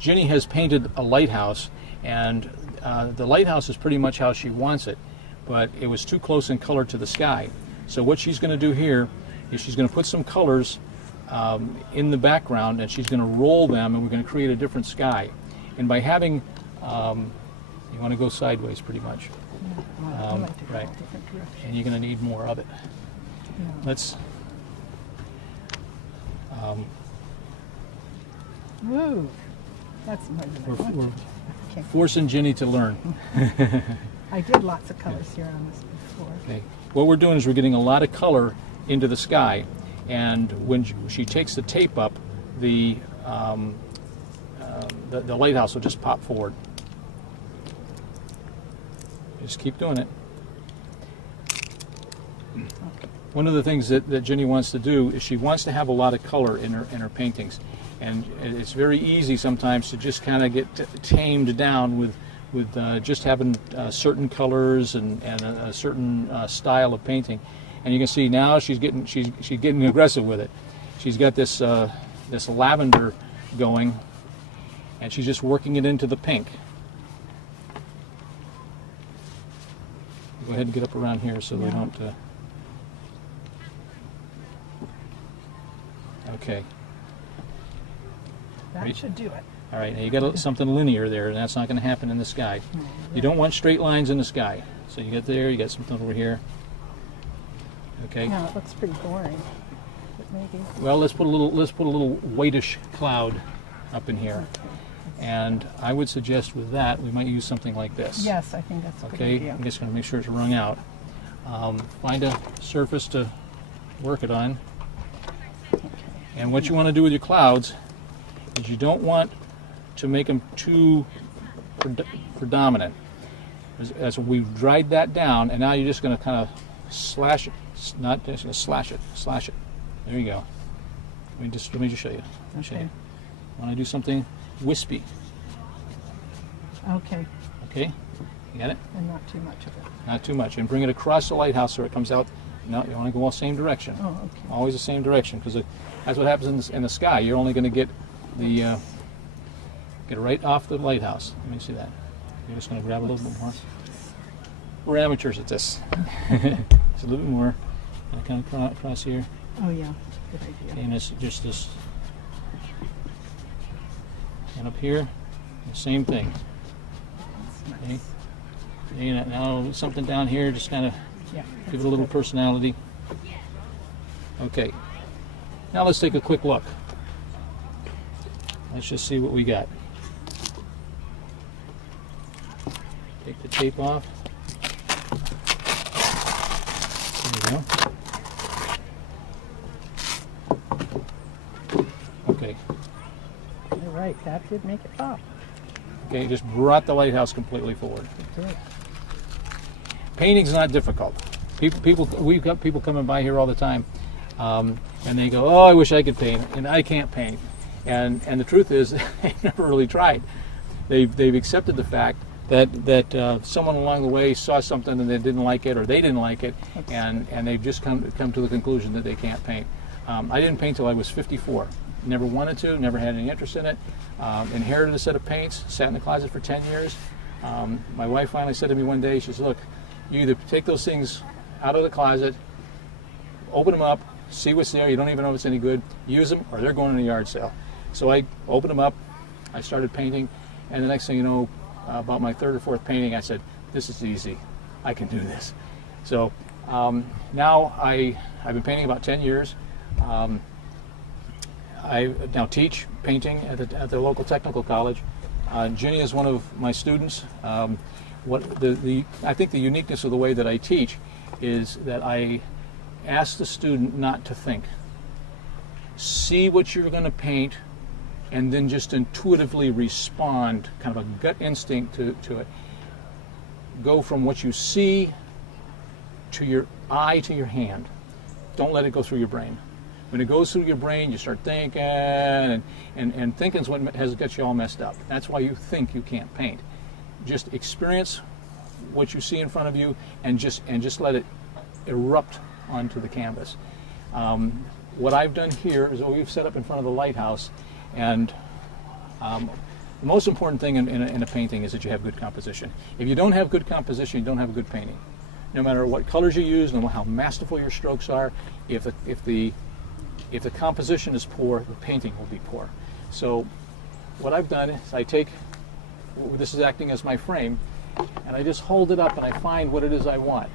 Ginny has painted a lighthouse, and the lighthouse is pretty much how she wants it, but it was too close in color to the sky. So what she's going to do here is she's going to put some colors in the background, and she's going to roll them, and we're going to create a different sky. And by having, you want to go sideways pretty much. Right. And you're going to need more of it. Yeah. Let's. Woo! That's more than I wanted. We're Okay. forcing Ginny to learn. I did lots of colors here on this before. Okay. What we're doing is we're getting a lot of color into the sky, and when she takes the tape up, the lighthouse will just pop forward. Just keep doing it. One of the things that Ginny wants to do is she wants to have a lot of color in her paintings, and it's very easy sometimes to just kind of get tamed down with just having certain colors and a certain style of painting. And you can see now she's getting aggressive with it. She's got this this lavender going, and she's just working it into the pink. Go ahead and get up around here so they don't. Okay. That should do it. All right, now you got something linear there, and that's not going to happen in the sky. You don't want straight lines in the sky. So you get there, you got something over here. Okay. No, it looks pretty boring. But maybe. Well, let's put a little whitish cloud up in here. Okay. And I would suggest with that we might use something like this. Yes, I think that's a good Okay, idea. I'm just going to make sure it's wrung out. Find a surface to work it on. Okay. And what you want to do with your clouds is you don't want to make them too predominant. As we've dried that down, and now you're just going to kind of slash it. Not just going to slash it. There you go. Let me just show you. Okay. Want to do something wispy? Okay. Okay. You got it? And not too much of it. Not too much, and bring it across the lighthouse so it comes out. No, you want to go all same direction. Oh, okay. Always the same direction, because that's what happens in the sky. You're only going to get the get it right off the lighthouse. Let me see that. You're just going to grab a little bit more. We're amateurs at this. Just a little bit more. And kind of across here. Oh yeah, good idea. Okay, and it's just this. And up here, the same thing. That's Okay. nice. And now something down here, just kind of Yeah. give it a little personality. Okay. Now let's take a quick look. Let's just see what we got. Take the tape off. There we go. Okay. You're right. That did make it pop. Okay, just brought the lighthouse completely forward. Good. Painting's not difficult. We've got people coming by here all the time, and they go, "Oh, I wish I could paint," and I can't paint. And the truth is, they've never really tried. They've accepted the fact that someone along the way saw something and they didn't like it, or they didn't like it, and they've just come to the conclusion that they can't paint. I didn't paint till I was 54. Never wanted to, never had any interest in it. Inherited a set of paints, sat in the closet for 10 years. My wife finally said to me one day, she said, "Look, you either take those things out of the closet, open them up, see what's there, you don't even know if it's any good, use them, or they're going in a yard sale." So I opened them up, I started painting, and the next thing you know, about my third or fourth painting, I said, "This is easy, I can do this." So now I've been painting about 10 years. I now teach painting at the local technical college. Ginny is one of my students. I think the uniqueness of the way that I teach is that I ask the student not to think. See what you're going to paint, and then just intuitively respond, kind of a gut instinct to it. Go from what you see to your eye to your hand. Don't let it go through your brain. When it goes through your brain, you start thinking, and thinking's what has got you all messed up. That's why you think you can't paint. Just experience what you see in front of you, and just let it erupt onto the canvas. What I've done here is what we've set up in front of the lighthouse, and The most important thing in a painting is that you have good composition. If you don't have good composition, you don't have a good painting. No matter what colors you use, no matter how masterful your strokes are, if the composition is poor, the painting will be poor. So what I've done is I take, this is acting as my frame, and I just hold it up and I find what it is I want.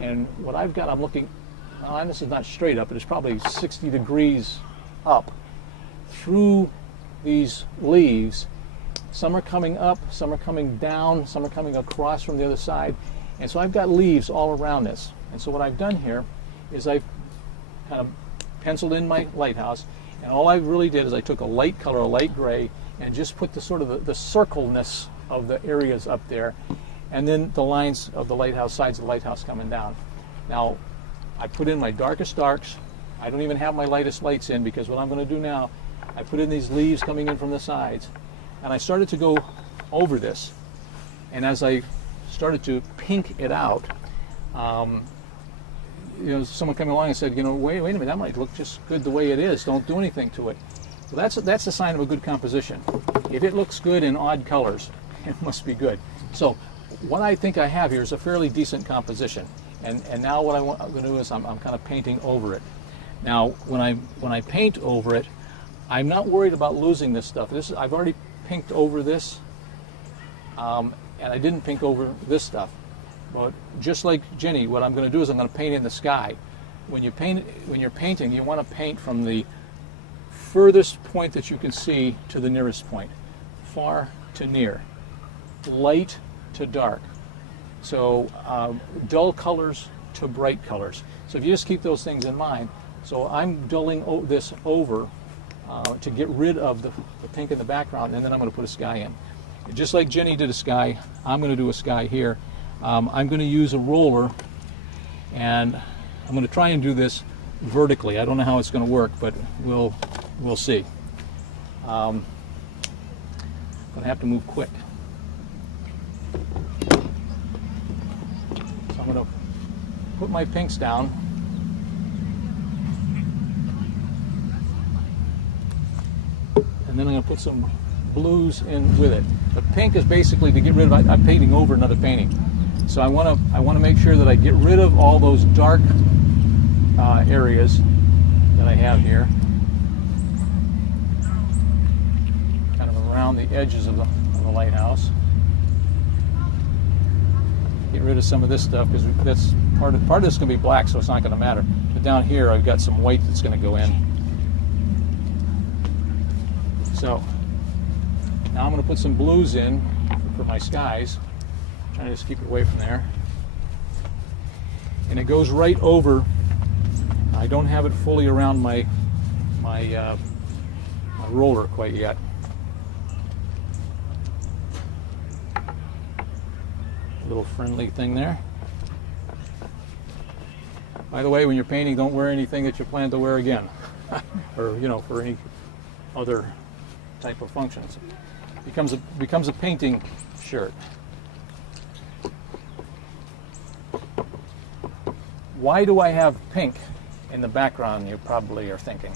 And what I've got, I'm looking, well, this is not straight up, but it's probably 60 degrees up through these leaves. Some are coming up, some are coming down, some are coming across from the other side. And so I've got leaves all around this. And so what I've done here is I've kind of penciled in my lighthouse, and all I really did is I took a light color, a light gray, and just put the sort of the circleness of the areas up there, and then the lines of the lighthouse, sides of the lighthouse coming down. Now, I put in my darkest darks. I don't even have my lightest lights in, because what I'm going to do now, I put in these leaves coming in from the sides, and I started to go over this. And as I started to pink it out, someone came along and said, wait a minute, that might look just good the way it is. Don't do anything to it. Well, that's a sign of a good composition. If it looks good in odd colors, it must be good. So what I think I have here is a fairly decent composition. And now what I'm going to do is I'm kind of painting over it. Now, when I paint over it, I'm not worried about losing this stuff. I've already pinked over this, and I didn't pink over this stuff. But just like Jenny, what I'm going to do is I'm going to paint in the sky. When you're painting, you want to paint from the furthest point that you can see to the nearest point, far to near, light to dark. So dull colors to bright colors. So if you just keep those things in mind, so I'm dulling this over to get rid of the pink in the background, and then I'm going to put a sky in. Just like Jenny did a sky, I'm going to do a sky here. I'm going to use a roller, and I'm going to try and do this vertically. I don't know how it's going to work, but we'll see. I'm going to have to move quick. So I'm going to put my pinks down. And then I'm going to put some blues in with it. The pink is basically to get rid of, I'm painting over another painting. So I want to make sure that I get rid of all those dark areas that I have here, kind of around the edges of the lighthouse. Get rid of some of this stuff, because that's part of this is going to be black, so it's not going to matter. But down here, I've got some white that's going to go in. So now I'm going to put some blues in for my skies. Trying to just keep it away from there. And it goes right over. I don't have it fully around my roller quite yet. A little friendly thing there. By the way, when you're painting, don't wear anything that you plan to wear again, or for any other type of functions. It becomes a painting shirt. Why do I have pink in the background, you probably are thinking?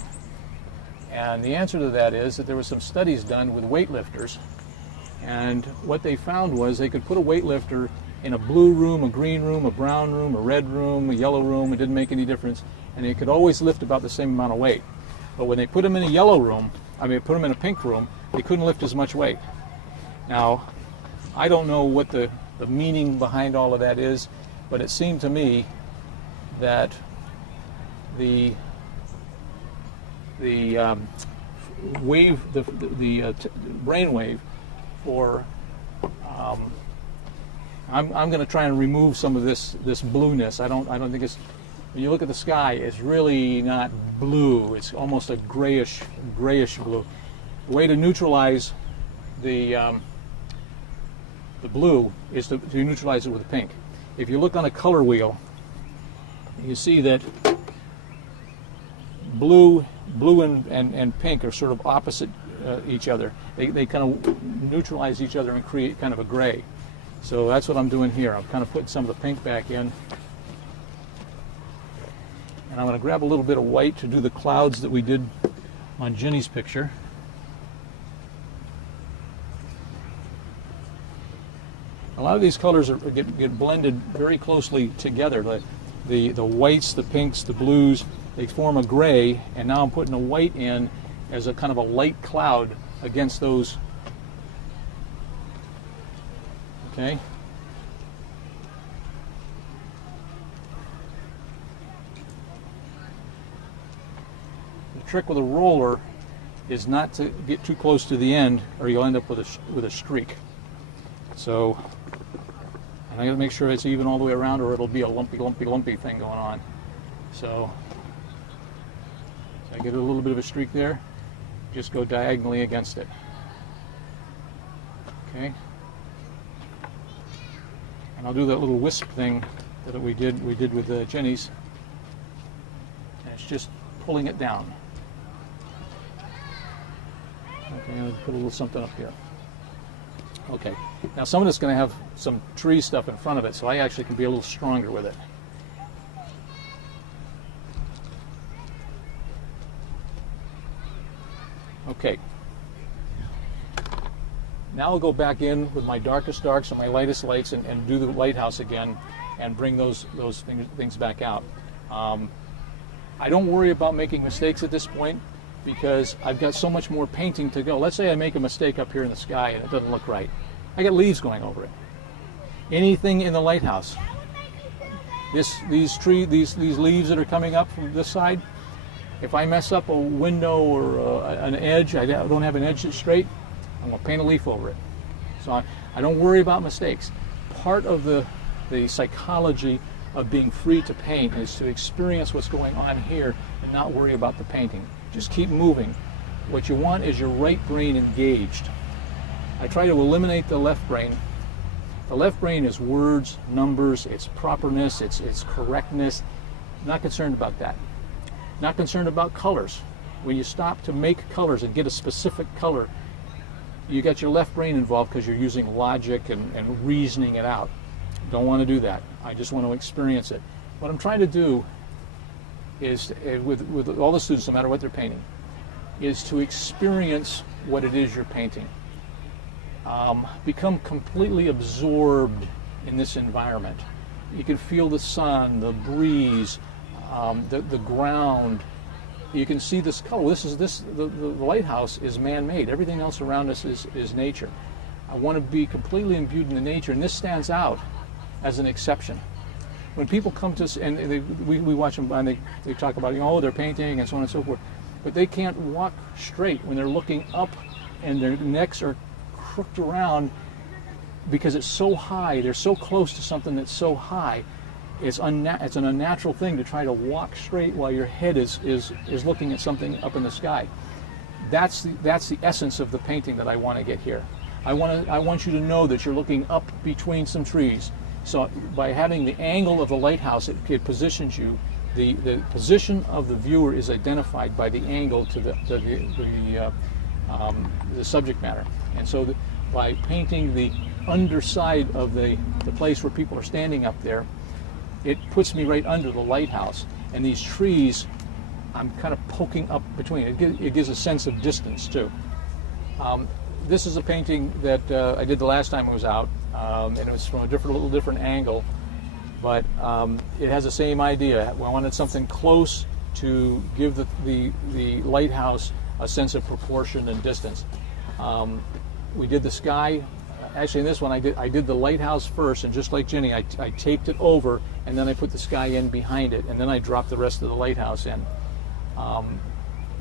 And the answer to that is that there were some studies done with weightlifters, and what they found was they could put a weightlifter in a blue room, a green room, a brown room, a red room, a yellow room. It didn't make any difference, and they could always lift about the same amount of weight. But when they put them in a yellow room, put them in a pink room, they couldn't lift as much weight. Now, I don't know what the meaning behind all of that is, but it seemed to me that the wave, the brain wave for I'm going to try and remove some of this blueness. I don't think it's, when you look at the sky, it's really not blue. It's almost a grayish blue. The way to neutralize the blue is to neutralize it with pink. If you look on a color wheel, you see that blue and pink are sort of opposite each other. They kind of neutralize each other and create kind of a gray. So that's what I'm doing here. I'm kind of putting some of the pink back in. And I'm going to grab a little bit of white to do the clouds that we did on Jenny's picture. lot of these colors get blended very closely together. The whites, the pinks, the blues, they form a gray, and now I'm putting a white in as a kind of a light cloud against those. Okay. The trick with a roller is not to get too close to the end, or you'll end up with a streak. So, and I got to make sure it's even all the way around, or it'll be a lumpy thing going on. So I get a little bit of a streak there. Just go diagonally against it. Okay. And I'll do that little wisp thing that we did with Jenny's. And it's just pulling it down. Okay, I'll put a little something up here. Okay, now some of it's going to have some tree stuff in front of it, so I actually can be a little stronger with it. Okay. Now I'll go back in with my darkest darks and my lightest lights and do the lighthouse again and bring those things back out. I don't worry about making mistakes at this point because I've got so much more painting to go. Let's say I make a mistake up here in the sky and it doesn't look right. I got leaves going over it. Anything in the lighthouse. These leaves that are coming up from this side, if I mess up a window or an edge, I don't have an edge that's straight, I'm going to paint a leaf over it. So I don't worry about mistakes. Part of the psychology of being free to paint is to experience what's going on here and not worry about the painting. Just keep moving. What you want is your right brain engaged. I try to eliminate the left brain. The left brain is words, numbers, it's properness, it's correctness. I'm not concerned about that. Not concerned about colors. When you stop to make colors and get a specific color, you got your left brain involved because you're using logic and reasoning it out. Don't want to do that. I just want to experience it. What I'm trying to do is, with all the students, no matter what they're painting, is to experience what it is you're painting. Become completely absorbed in this environment. You can feel the sun, the breeze, the ground. You can see this color. The lighthouse is man-made. Everything else around us is nature. I want to be completely imbued in the nature, and this stands out as an exception. When people come to us, and we watch them, and they talk about, oh, they're painting and so on and so forth, but they can't walk straight when they're looking up and their necks are crooked around because it's so high. They're so close to something that's so high. It's an unnatural thing to try to walk straight while your head is looking at something up in the sky. That's the essence of the painting that I want to get here. I want you to know that you're looking up between some trees. So by having the angle of the lighthouse, it positions you. The position of the viewer is identified by the angle to the subject matter. And so by painting the underside of the place where people are standing up there, it puts me right under the lighthouse. And these trees, I'm kind of poking up between. It gives a sense of distance too. This is a painting that I did the last time I was out, and it was from a little different angle, but it has the same idea. I wanted something close to give the lighthouse a sense of proportion and distance. We did the sky. Actually, in this one, I did the lighthouse first, and just like Jenny, I taped it over, and then I put the sky in behind it, and then I dropped the rest of the lighthouse in.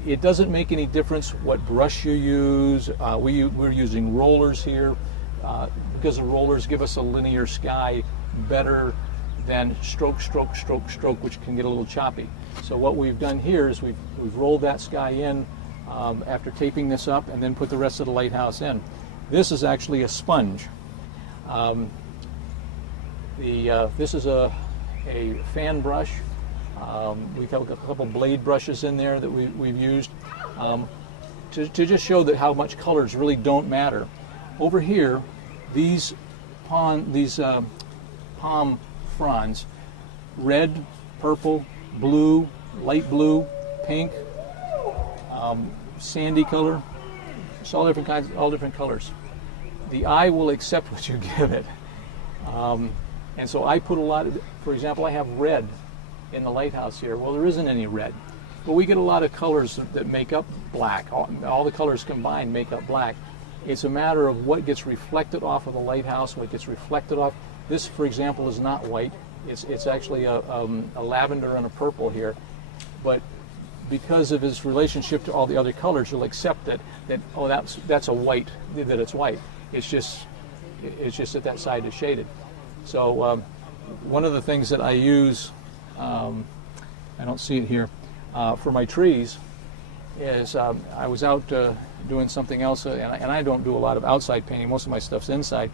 It doesn't make any difference what brush you use. We're using rollers here because the rollers give us a linear sky better than stroke, stroke, stroke, stroke, which can get a little choppy. So what we've done here is we've rolled that sky in after taping this up, and then put the rest of the lighthouse in. This is actually a sponge. This is a fan brush. We've got a couple blade brushes in there that we've used to just show that how much colors really don't matter. Over here, these palm fronds, red, purple, blue, light blue, pink, sandy color. It's all different kinds, all different colors. The eye will accept what you give it. And so I put a lot of, for example, I have red in the lighthouse here. Well, there isn't any red, but we get a lot of colors that make up black. All the colors combined make up black. It's a matter of what gets reflected off of the lighthouse, what gets reflected off. This, for example, is not white. It's actually a lavender and a purple here, but because of its relationship to all the other colors, you'll accept that oh, that's a white, that it's white. It's just that that side is shaded. So one of the things that I use, I don't see it here, for my trees is I was out doing something else, and I don't do a lot of outside painting. Most of my stuff's inside,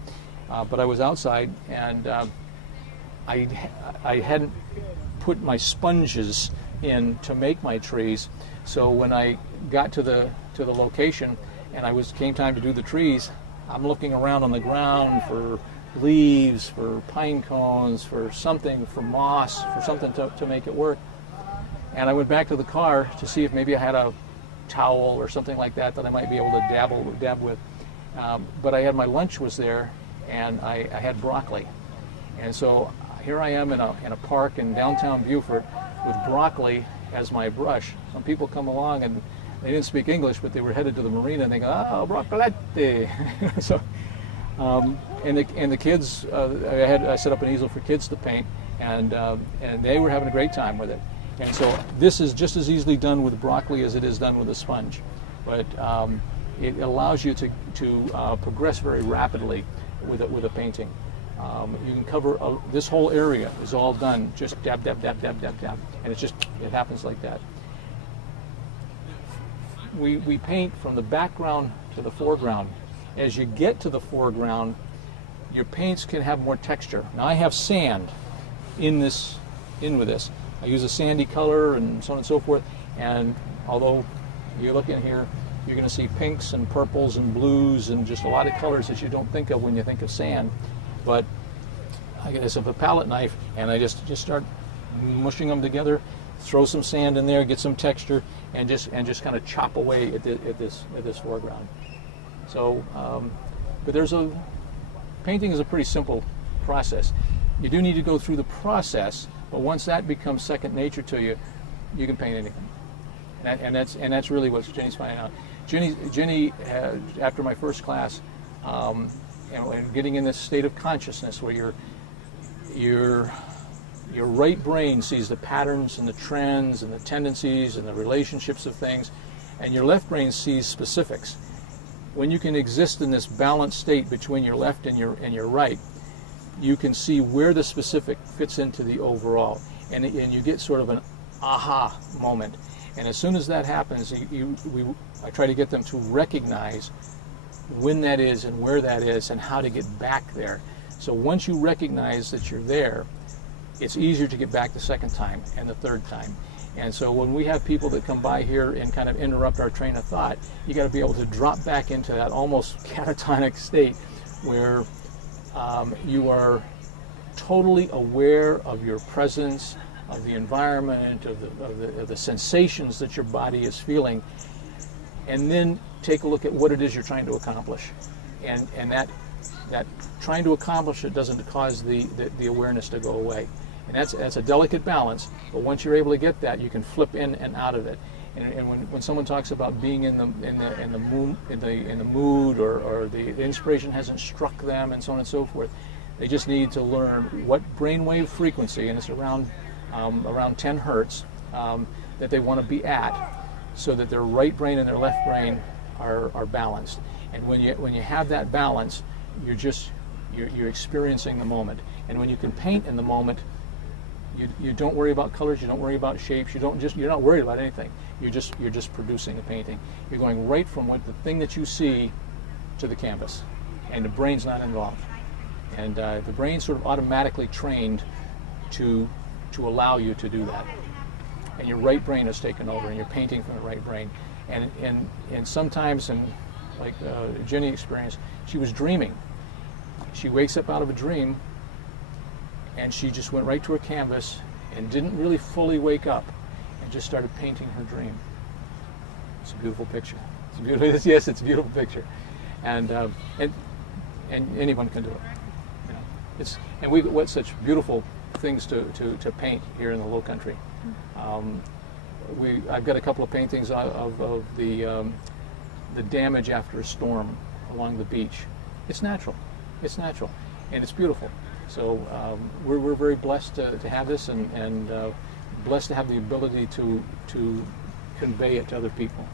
but I was outside, and I hadn't put my sponges in to make my trees. So when I got to the location and came time to do the trees, I'm looking around on the ground for leaves, for pine cones, for something, for moss, for something to make it work. And I went back to the car to see if maybe I had a towel or something like that I might be able to dab with. But I had my lunch was there, and I had broccoli. And so here I am in a park in downtown Beaufort with broccoli as my brush. Some people come along and they didn't speak English, but they were headed to the marina and they go, oh, broccolette. So, and the kids, I set up an easel for kids to paint, and they were having a great time with it. And so this is just as easily done with broccoli as it is done with a sponge, but it allows you to progress very rapidly with a painting. You can cover this whole area is all done just dab, dab, dab, dab, dab, dab, and it happens like that. We paint from the background to the foreground. As you get to the foreground, your paints can have more texture. Now I have sand in with this. I use a sandy color and so on and so forth. And although you're looking here, you're going to see pinks and purples and blues and just a lot of colors that you don't think of when you think of sand. But I get this with a palette knife, and I just start mushing them together, throw some sand in there, get some texture, and just kind of chop away at this foreground. So, but painting is a pretty simple process. You do need to go through the process, but once that becomes second nature to you, you can paint anything. And that's really what Jenny's finding out. Jenny, after my first class, and getting in this state of consciousness where your right brain sees the patterns and the trends and the tendencies and the relationships of things, and your left brain sees specifics. When you can exist in this balanced state between your left and your right, you can see where the specific fits into the overall, and you get sort of an aha moment. And as soon as that happens, I try to get them to recognize when that is and where that is and how to get back there. So once you recognize that you're there, it's easier to get back the second time and the third time. And so when we have people that come by here and kind of interrupt our train of thought, you got to be able to drop back into that almost catatonic state where you are totally aware of your presence, of the environment, of the sensations that your body is feeling, and then take a look at what it is you're trying to accomplish. And that trying to accomplish it doesn't cause the awareness to go away. And that's a delicate balance, but once you're able to get that, you can flip in and out of it. And when someone talks about being in the mood or the inspiration hasn't struck them and so on and so forth, they just need to learn what brainwave frequency, and it's around 10 hertz, that they want to be at, so that their right brain and their left brain are balanced. And when you have that balance, you're experiencing the moment. And when you can paint in the moment, you don't worry about colors, you don't worry about shapes, you're not worried about anything. You're just producing a painting. You're going right from the thing that you see to the canvas, and the brain's not involved. And the brain's sort of automatically trained to allow you to do that. And your right brain has taken over, and you're painting from the right brain. And sometimes, like Jenny experienced, she was dreaming. She wakes up out of a dream, and she just went right to her canvas and didn't really fully wake up, and just started painting her dream. It's a beautiful picture. It's a beautiful picture, and anyone can do it. and we've got such beautiful things to paint here in the Low Country. I've got a couple of paintings of the damage after a storm along the beach. It's natural, and it's beautiful. So we're very blessed to have this, and blessed to have the ability to convey it to other people.